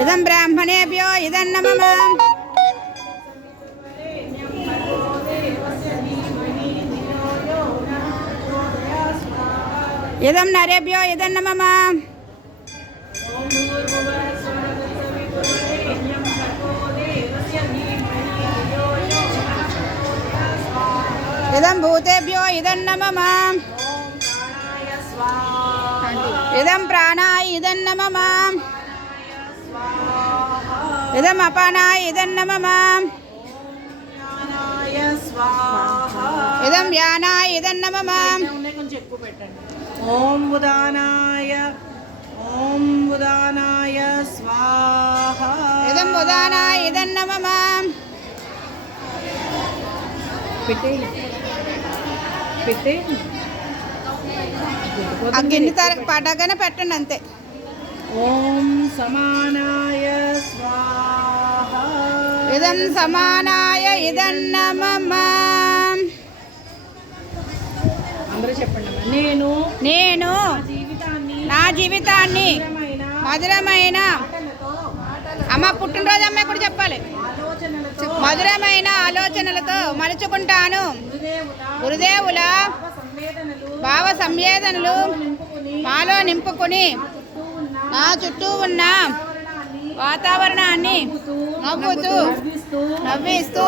ఇదం బ్రాహ్మణేభ్యో ఇదన్న మమ ఇదం నరేభ్యో ఇదన్న మమ ఇదం భూతేభ్యో ఇదన్న మమ ఇదం ప్రాణాయ ఇదన్న మమ ఇదం అపానాయ ఇదన్న మమ ఇదం యానాయ ఇదన్న మమ కొంచెం ఎక్కువ పెట్టండి ఓం ఉదానాయ ఓం ఉదానాయ స్వాహ ఇదం ఉదానాయ ఇదన్న మమ పెట్టే పెట్టే ఆ గిన్నె తర పడగానే పెట్టండి అంతే. ఓం సమానాయ ఇదం సమానాయ ఇదన్న మమ అందరూ చెప్పండి అమ్మా. నేను నేను నా జీవితాన్ని మధురమైన అమ్మ పుట్టినరోజు అమ్మాయి కూడా చెప్పాలి మధురమైన ఆలోచనలతో మలుచుకుంటాను. గురుదేవుల భావ సంవేదనలు మాలో నింపుకుని నా చుట్టూ ఉన్న వాతావరణాన్ని నవ్వుతూ నవ్విస్తూ